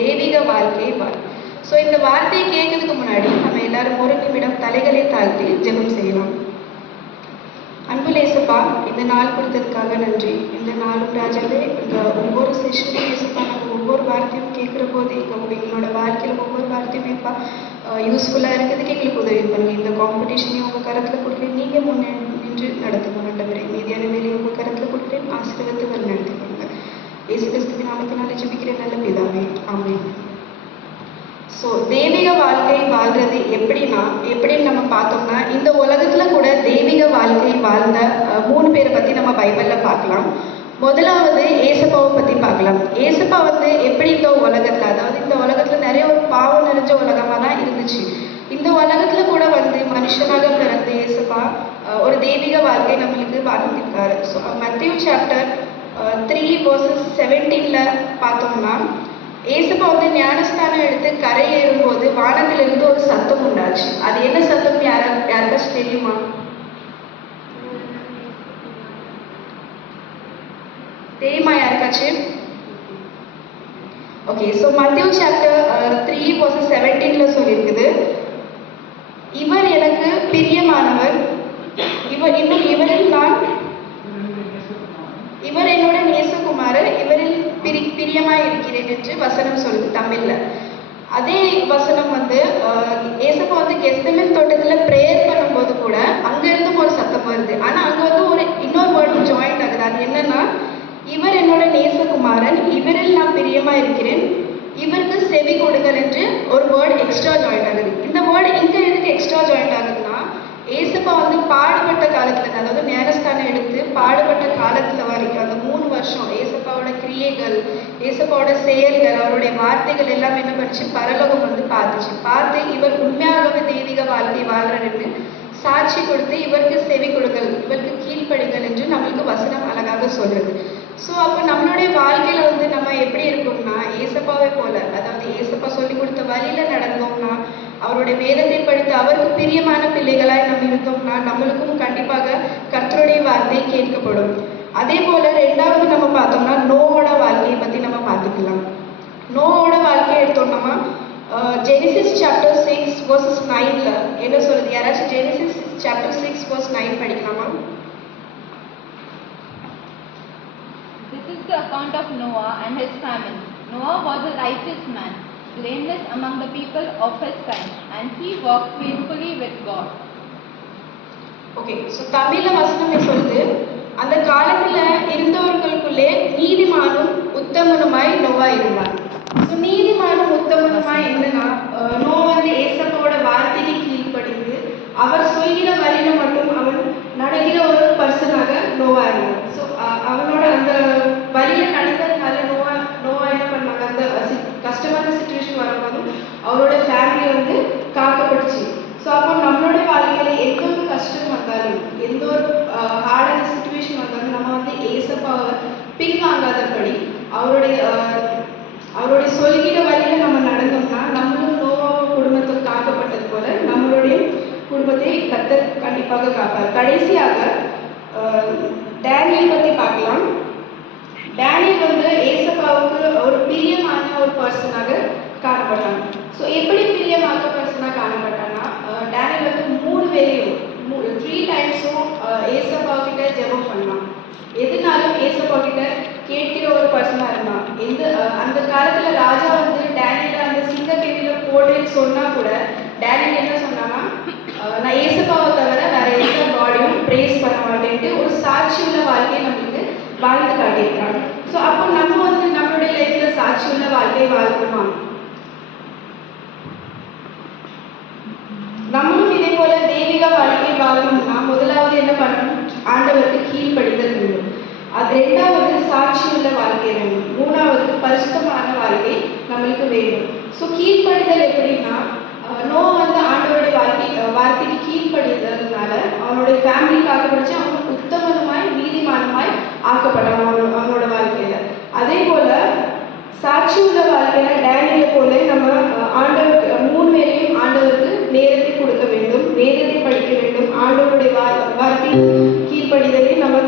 தெய்வீக வாழ்க்கையை வாழ். ஸோ இந்த வார்த்தையை கேட்கறதுக்கு முன்னாடி நம்ம எல்லாரும் ஒரு நிமிடம் தலைகளை தாழ்த்தி ஜெபம் செய்யலாம். அன்பு லேசப்பா இந்த நாள் கொடுத்ததுக்காக நன்றி. இந்த நாளும் ராஜாவே இந்த ஒவ்வொரு செஷனும் லேசப்பா நாங்கள் ஒவ்வொரு வார்த்தையும் கேட்குற போது எங்கள் எங்களோட வாழ்க்கையில் ஒவ்வொரு வார்த்தையுமே இப்போ யூஸ்ஃபுல்லாக இருக்கிறதுக்கு எங்களுக்கு உதவி பண்ணுங்க. இந்த காம்படிஷனையும் உங்கள் கரத்தில் கொடுக்குறேன். நீங்கள் முன்னே நின்று நடத்துங்க நல்லவரே மீதியான வேலையை உங்கள் கரத்தில் கொடுக்குறேன். ஆசீர்வத்து வர நடத்துங்க இயேசு கிறிஸ்துவின் நாமத்தினால ஜெபிக்கிறேன் நல்ல பிதாவே ஆமே ஸோ தெய்வீக வாழ்க்கை வாழ்றது எப்படின்னா எப்படின்னு நம்ம பார்த்தோம்னா இந்த உலகத்துல கூட தெய்வீக வாழ்க்கை வாழ்ந்த மூணு பேரை பத்தி நம்ம பைபிள்ல பார்க்கலாம் முதலாவது ஏசப்பாவை பத்தி பார்க்கலாம் ஏசப்பா வந்து எப்படி இந்த உலகத்துல அதாவது இந்த உலகத்துல நிறைய ஒரு பாவம் நிறைஞ்ச உலகமா தான் இருந்துச்சு இந்த உலகத்துல கூட வந்து மனுஷனாக பிறந்த ஏசப்பா ஒரு தெய்வீக வாழ்க்கை நம்மளுக்கு வாழ்ந்திருக்காரு so Matthew chapter three verses செவன்டீனில் பார்த்தோம்னா ஏசப்பா வந்து ஞானஸ்தானம் எடுத்து கரை ஏறும்போது வானத்திலிருந்து ஒரு சத்தம் உண்டாச்சு. அது என்ன சத்தம்? யாரா யாருக்காச்சும் தெரியுமா? தெரியுமா யாருக்காச்சும் okay so Matthew chapter three verses செவன்டீனில் சொல்லியிருக்குது. இவர் எனக்கு பிரியமானவர் இவர் இன்னும் இவரில் நான் இவர் என்னோட நேசகுமாரர் இவரில் பிரி பிரியமாய் இருக்கிறேன் என்று வசனம் சொல்லுது தமிழ்ல. அதே வசனம் வந்து ஏசப்பா வந்து கெஸ்தமின் தோட்டத்துல ப்ரேயர் பண்ணும்போது கூட அங்க இருந்தும் ஒரு சத்தம் வருது. ஆனா அங்க வந்து ஒரு இன்னொரு வேர்டும் ஜாயிண்ட் ஆகுது. அது என்னன்னா இவர் என்னோட நேசகுமாரன் இவரில் நான் பிரியமா இருக்கிறேன் இவருக்கு செவி கொடுங்கள் என்று ஒரு வேர்டு எக்ஸ்ட்ரா ஜாயின் ஆகுது. இந்த வேர்டு இங்க எதுக்கு எக்ஸ்ட்ரா ஜாயிண்ட் ஆகுதுன்னா ஏசப்பா வந்து பாடுபட்ட காலத்துல அதாவது ஞானஸ்தானம் எடுத்து பாடுபட்ட காலத்துல வரைக்கும் அந்த மூணு வருஷம் ஏசப்பாவோட கிரியைகள் இயேசுவோட செயல்கள் அவருடைய வார்த்தைகள் எல்லாம் என்ன பண்ணிச்சு பரலோகம் வந்து பார்த்துச்சு பார்த்து இவர் உண்மையாகவே தெய்வீக வாழ்க்கை வாழ்றாருன்னு சாட்சி கொடுத்து இவருக்கு செவி கொடுங்கள் இவருக்கு கீழ்ப்படுங்கள் என்று நம்மளுக்கு வசனம் அழகாக சொல்லுது ஸோ அப்போ நம்மளுடைய வாழ்க்கையில வந்து நம்ம எப்படி இருக்கோம்னா ஏசப்பாவே போல அதாவது ஏசப்பா சொல்லி கொடுத்த வழியில நடந்தோம்னா அவருடைய வேதத்தை படித்து அவருக்கு பிரியமான பிள்ளைகளாய் நம்ம இருந்தோம்னா நம்மளுக்கும் கண்டிப்பாக கர்த்தருடைய வார்த்தை கேட்கப்படும். அதே போல ரெண்டாவது நம்ம பார்த்தோம்னா நோவோட வாழ்க்கையை பத்தி நம்ம பார்த்துக்கலாம் நோவோட வாழ்க்கையை எடுத்தோம்னா ஜெனிசிஸ் சாப்டர் சிக்ஸ் வர்சஸ் நைன்ல என்ன சொல்லுது யாராச்சும் Genesis chapter six verse nine படிக்கலாமா This is the account of Noah and his family. Noah was a righteous man, blameless among the people of his time, and he walked faithfully with God. Okay so தமிழ்ல வசனமே சொல்லுது அந்த காலத்துல இருந்தவர்களுக்குள்ளே நீதிமானும் உத்தமனுமாய் நோவா இருந்தார். So நீதிமானும் உத்தமனுமாய் என்னன்னா no வந்து ஏசப்போட வார்த்தைக்கு கீழ்ப்படிந்து அவர் சொல்கிற வழியில மட்டும் அவன் நடக்கிற ஒரு பர்சனாக நோவா இருந்தான் ஸோ அவனோட அந்த வழியில நடந்ததுனால நோவா நோவா என்ன பண்ணாங்க? அந்த கஷ்டமான சுச்சுவேஷன் வரும்போதும் அவரோட ஃபேமிலி வந்து காக்கப்பட்டுச்சு. ஸோ அப்போ நம்ம எந்த ஒரு கஷ்டம் வந்தாலும் எந்த ஒரு ஹார்டான சுச்சுவேஷன் வந்தாலும் நம்ம வந்து ஏசப்பாவை பின்வாங்காதபடி அவருடைய அவருடைய சொல்கிற வழியில நம்ம நடந்தோம்னா நம்மளும் நோவா குடும்பத்தை காக்கப்பட்டது போல நம்மளுடைய குடும்பத்தை கத்த கண்டிப்பாக காப்பார். கடைசியாக டேனியல் பத்தி பார்க்கலாம். டேனியல் வந்து ஏசப்பாவுக்கு ஒரு பிரியமான ஒரு பர்சனாக காணப்பட்டாங்க ஸோ எப்படி பிரியமாக பர்சனாக காணப்பட்டாங்க வந்து மூணு வேலையும் த்ரீ டைம்ஸும் ஏசப்பா கிட்ட ஜெபம் பண்ணான் எதுனாலும் ஏசப்பா கிட்ட கேட்கிற ஒரு பர்சனாக இருந்தான். எந்த அந்த காலத்தில் ராஜா வந்து டேனியில் அந்த சிங்க கேள்வியில போடுன்னு சொன்னால் கூட டேனியில் என்ன சொன்னான்னா நான் ஏசப்பாவை தவிர வேற எந்த பாடியும் ப்ரேஸ் பண்ண மாட்டேன்ட்டு ஒரு சாட்சி உள்ள வாழ்க்கையை நம்மளுக்கு வாழ்ந்து காட்டியிருக்காங்க ஸோ அப்போ நம்ம வந்து நம்மளுடைய லைஃப்ல சாட்சி உள்ள வாழ்க்கையை வாழ்க்கணுமா நம்மளும் இதே போல தெய்வீக வாழ்க்கை வாழணும்னா முதலாவது என்ன பண்ணணும்? ஆண்டவருக்கு கீழ்ப்படிதல் வேண்டும். அது ரெண்டாவது சாட்சி உள்ள வாழ்க்கை வேண்டும் மூணாவது பரிசுத்தமான வாழ்க்கை நம்மளுக்கு வேணும் ஸோ கீழ்ப்படிதல் எப்படின்னா நோ வந்து ஆண்டவருடைய வாழ்க்கை வார்த்தைக்கு கீழ்ப்படிதல்னால அவனுடைய ஃபேமிலிக்காக படிச்சு அவன் உத்தமனுமாய் நீதிமானுமாய் ஆக்கப்பட்டான் அவனோட அவனோட வாழ்க்கையில அதே போல சாட்சி உள்ள வாழ்க்கையில டேனியலை போல நம்ம அஹ், ஆண்டவருக்கு அஹ், மூணு வேளையும் ஆண்டவருக்கு நேரத்தை கொடுக்க வேண்டும் வேதத்தை படிக்க வேண்டும் ஆண்டவருடைய வா- வார்த்தை கீழ்ப்படிதலை நம்ம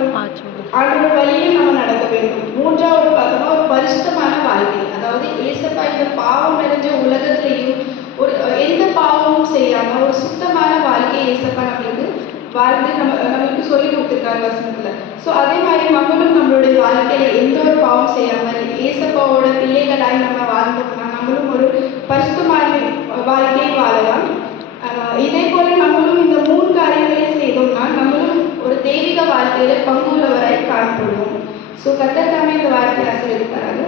ஆண்டவர் வழியில் நம்ம நடக்க வேண்டும். மூன்றாவது பார்த்தோம்னா ஒரு பரிசுத்தமான வாழ்க்கை. அதாவது ஏசப்பா இந்த பாவம் நிறைஞ்ச உலகத்திலையும் ஒரு எந்த பாவமும் செய்யாம ஒரு சுத்தமான வாழ்க்கையை ஏசப்பா நம்மளுக்கு வாழ்ந்து நம்ம நம்மளுக்கு சொல்லி கொடுத்துருக்காரு வசனத்துல. ஸோ அதே மாதிரி நம்மளும் நம்மளுடைய வாழ்க்கையில எந்த ஒரு பாவம் செய்யாமல் ஏசப்பாவோட பிள்ளைகளாய் நம்ம வாழ்ந்தோம்னா நம்மளும் ஒரு பரிசுத்தமான வாழ்க்கையை வாழலாம் ஆஹ் இதே போல நம்மளும் இந்த மூணு காரியங்களை செய்தோம்னா நம்மளும் ஒரு தெய்வீக வாழ்க்கையில பங்குள்ளவராய் காணப்படுவோம் ஸோ கத்தர் தாமே இந்த வார்த்தையை ஆசீர்வதிப்பார்கள்